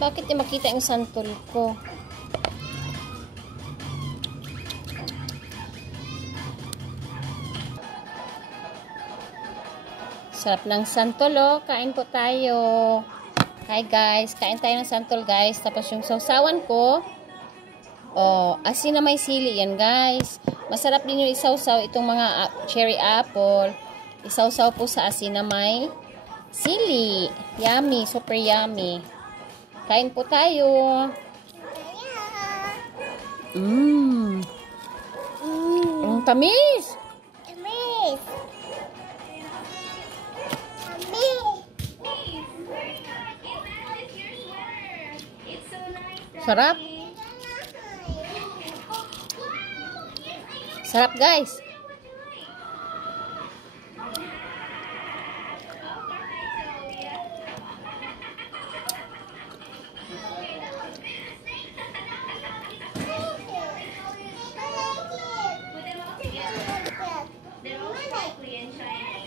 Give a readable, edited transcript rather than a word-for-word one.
Bakit di makita yung santol ko? Sarap ng santol, oh. Kain po tayo. Hi guys, kain tayo ng santol guys. Tapos yung sausawan ko, oh, asin na may sili yan guys. Masarap din yung isawsaw itong mga cherry apple. Isawsaw po sa asin na may sili. Yummy, super yummy. Kain po tayo. Ang tamis. Tamis. Sarap. Sarap guys. They're all likely in China.